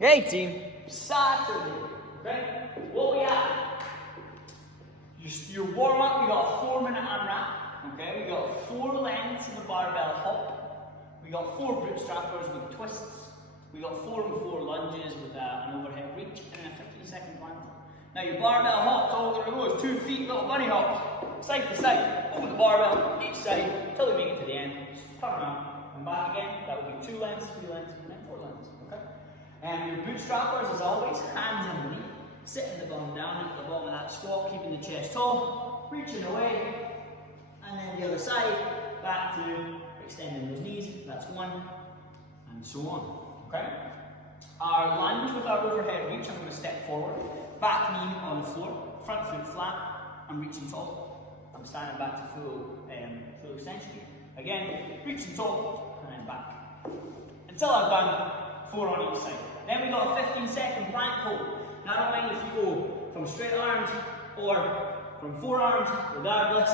Hey team, Saturday, okay? What we have, your warm up, we got a 4-minute AMRAP, okay? We got 4 lengths of the barbell hop, we got 4 bootstrappers with twists, we got 4 and 4 lunges with an overhead reach, and a 15-second plank. Now your barbell hops, all there goes, 2 feet, little bunny hops, side to side, over the barbell, each side, until we make it to the end. Just turn around and back again. That would be 2 lengths, 3 lengths, and then 4 lengths, okay? And your bootstrappers, as always, hands underneath, sitting the bum down at the bottom of that squat, keeping the chest tall, reaching away, and then the other side, back to extending those knees, that's 1, and so on, okay? Our lunge with our overhead reach, I'm going to step forward, back knee on the floor, front foot flat, I'm reaching tall. I'm standing back to full extension. Again, reaching tall, and then back. Until I've done 4 on each side. Then we got a 15-second plank hold. Now I don't mind if you go from straight arms or from forearms, regardless.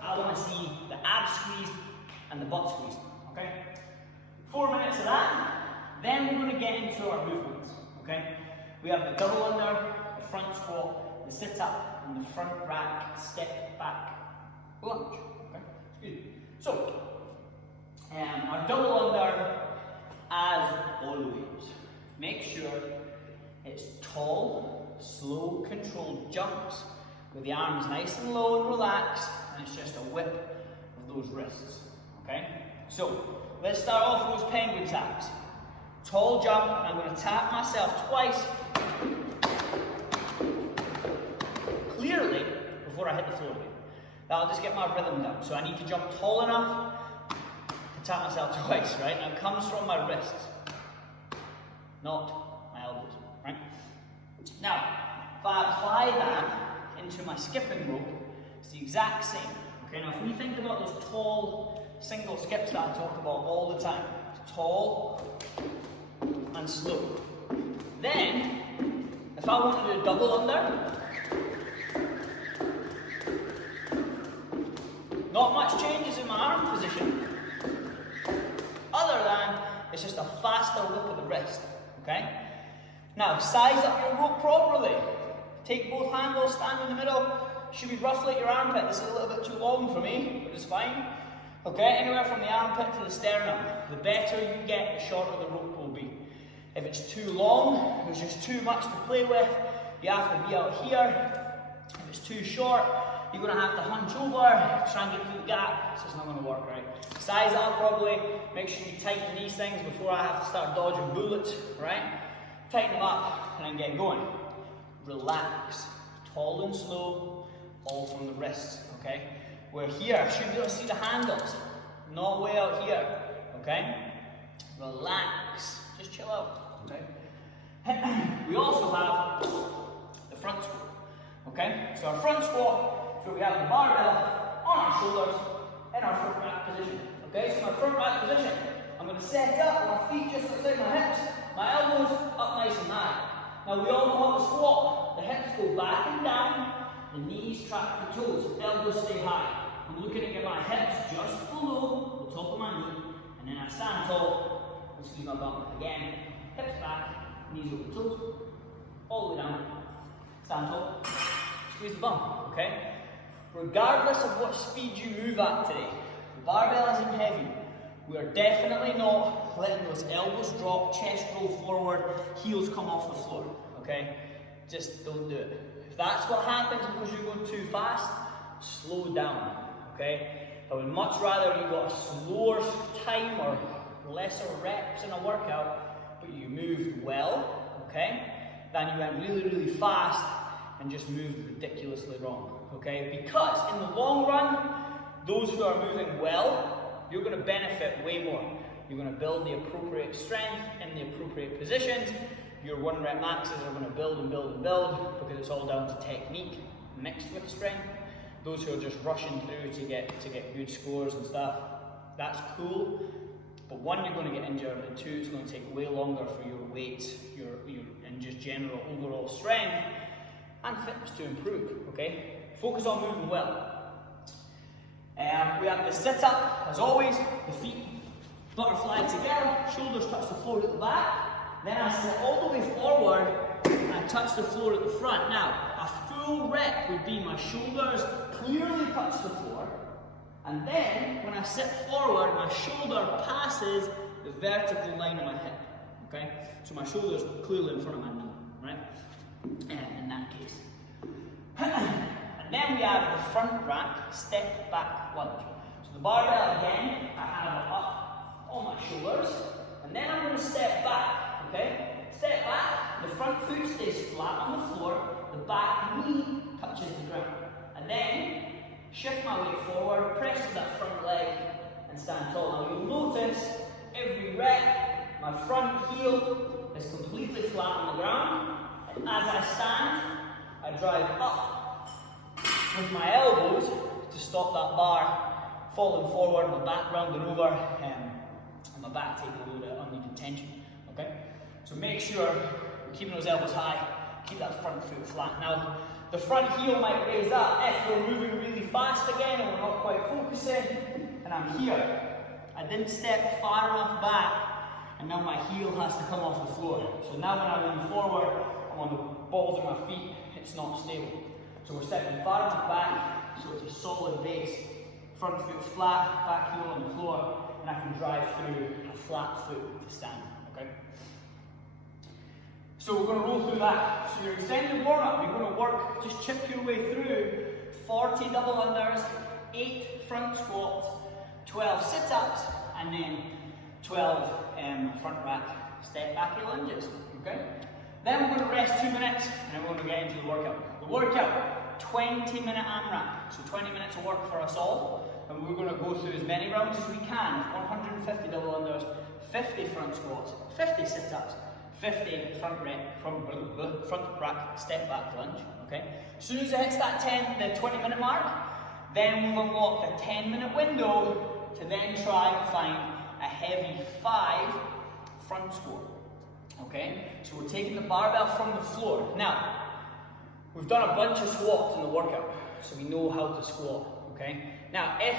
I want to see the abs squeezed and the butt squeezed. Okay? 4 minutes of that. Then we're going to get into our movements. Okay? We have the double under, the front squat, the sit up, and the front rack, step back, lunge. Okay? Excuse me. So, our double under, as always, make sure it's tall, slow, controlled jumps with the arms nice and low and relaxed, and it's just a whip of those wrists. Okay? So, let's start off with those penguin taps. Tall jump, and I'm going to tap myself twice clearly before I hit the floor again. That'll just get my rhythm down. So I need to jump tall enough to tap myself twice, right? And it comes from my wrists, not my elbows, right? Now, if I apply that into my skipping rope, it's the exact same. Okay, now if we think about those tall single skips that I talk about all the time, tall and slow. Then, if I want to do a double under, not much changes in my arm position, other than it's just a faster whip of the wrist, okay? Now, size up your rope properly. Take both handles, stand in the middle, should be roughly at your armpit. This is a little bit too long for me, but it's fine. Okay, anywhere from the armpit to the sternum. The better you get, the shorter the rope will be. If it's too long, there's just too much to play with, you have to be out here. If it's too short, you're going to have to hunch over, try and get through the gap. It's just not going to work, right? Size it up properly, make sure you tighten these things before I have to start dodging bullets, right? Tighten them up and then get going. Relax, tall and slow, all from the wrists, okay? We're here, I should be able to see the handles, not way out here, okay? Relax, just chill out, okay? We also have the front squat, okay? So our front squat, so we have the barbell on our shoulders in our front rack position, okay? So my front rack position, I'm going to set up, my feet just outside my hips, my elbows up nice and high. Now we all know how to squat, the hips go back and down, the knees track the toes, elbows stay high. I'm looking to get my hips just below the top of my knee, and then I stand tall, and squeeze my bum. Again, hips back, knees over toes, all the way down, stand tall, squeeze the bum, okay? Regardless of what speed you move at today, the barbell isn't heavy. We are definitely not letting those elbows drop, chest roll forward, heels come off the floor, okay? Just don't do it. If that's what happens because you're going too fast, slow down, okay? I would much rather you got a slower time or lesser reps in a workout, but you moved well, okay? Than you went really, really fast and just moved ridiculously wrong, okay? Because in the long run, those who are moving well, you're going to benefit way more. You're going to build the appropriate strength in the appropriate positions. Your 1 rep maxes are going to build and build and build because it's all down to technique mixed with strength. Those who are just rushing through to get good scores and stuff, that's cool. But 1, you're going to get injured, and 2, it's going to take way longer for your weight, and just general overall strength and fitness to improve. Okay, focus on moving well. We have the sit up, as always, the feet butterfly together, shoulders touch the floor at the back, then I step all the way forward and I touch the floor at the front. Now, a full rep would be my shoulders clearly touch the floor, and then when I sit forward, my shoulder passes the vertical line of my hip. Okay? So my shoulder's clearly in front of my knee, right? In that case. And then we have the front rack step back lunge. So the barbell again, I have it up on my shoulders, and then I'm going to step back, okay? Step back, the front foot stays flat on the floor, the back knee touches the ground. And then shift my weight forward, press to that front leg, and stand tall. Now you'll notice every rep, my front heel is completely flat on the ground, and as I stand, I drive up with my elbows to stop that bar falling forward, my back rounding over, and my back taking a little bit of unneeded tension. Okay? So make sure we're keeping those elbows high, keep that front foot flat. Now, the front heel might raise up if we're moving really fast again and we're not quite focusing, and I'm here. I didn't step far enough back, and now my heel has to come off the floor. So now when I lean forward, I'm on the balls of my feet, it's not stable. So we're stepping far enough back, so it's a solid base. Front foot's flat, back heel on the floor, and I can drive through a flat foot to stand, okay? So we're going to roll through that. So your extended warm-up, you're going to work, just chip your way through 40 double unders, 8 front squats, 12 sit-ups, and then 12 front rack step back lunges, okay? Then we're going to rest 2 minutes, and then we're going to get into the workout. The workout, 20-minute AMRAP, so 20 minutes of work for us all, and we're going to go through as many rounds as we can. 150 double unders, 50 front squats, 50 sit-ups, 50 front rack step back lunge, okay? As soon as it hits that 20-minute mark, then we've unlocked the 10-minute window to then try and find a heavy 5 front squat, okay? So we're taking the barbell from the floor. Now, we've done a bunch of squats in the workout, so we know how to squat, okay? Now, if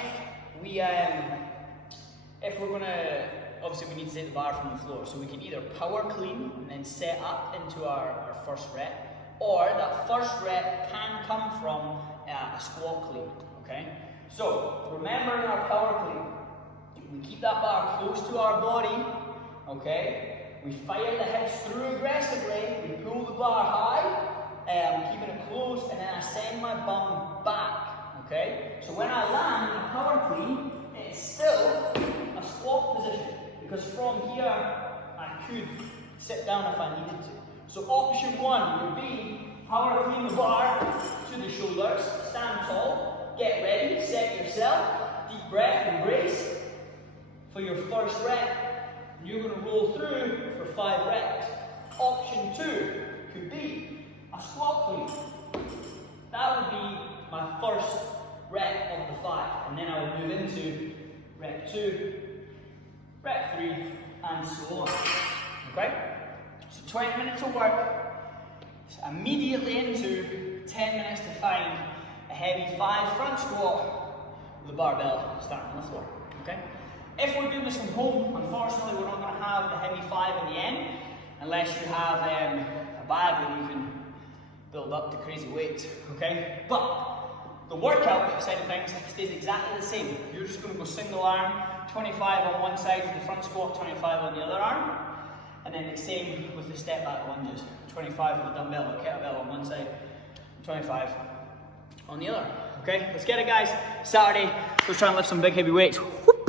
we're gonna, obviously we need to take the bar from the floor, so we can either power clean and then set up into our first rep, or that first rep can come from a squat clean, okay? So, remember in our power clean, we keep that bar close to our body, okay? We fire the hips through aggressively, we pull the bar high, keeping it close, and then I send my bum back, okay? So when I land in a power clean, it's still a squat position, because from here, I could sit down if I needed to. So option 1 would be power clean the bar to the shoulders, stand tall, get ready, set yourself, deep breath, embrace. For your first rep, you're going to roll through for 5 reps. Option 2 could be a squat clean. That would be my first rep of the 5, and then I would move into rep 2, rep 3, and so on. Okay? So 20 minutes of work, immediately into 10 minutes to find a heavy 5 front squat with the barbell starting on the floor. Okay? If we're doing this from home, unfortunately we're not going to have the heavy 5 in the end, unless you have a bag where you can build up to crazy weights. Okay? But the workout side of things stays exactly the same. You're just going to go single arm, 25 on one side for the front squat, 25 on the other arm. And then the same with the step back lunges. 25 with the dumbbell or kettlebell on one side, 25 on the other. Okay, let's get it guys. Saturday, let's try and lift some big heavy weights. Whoop.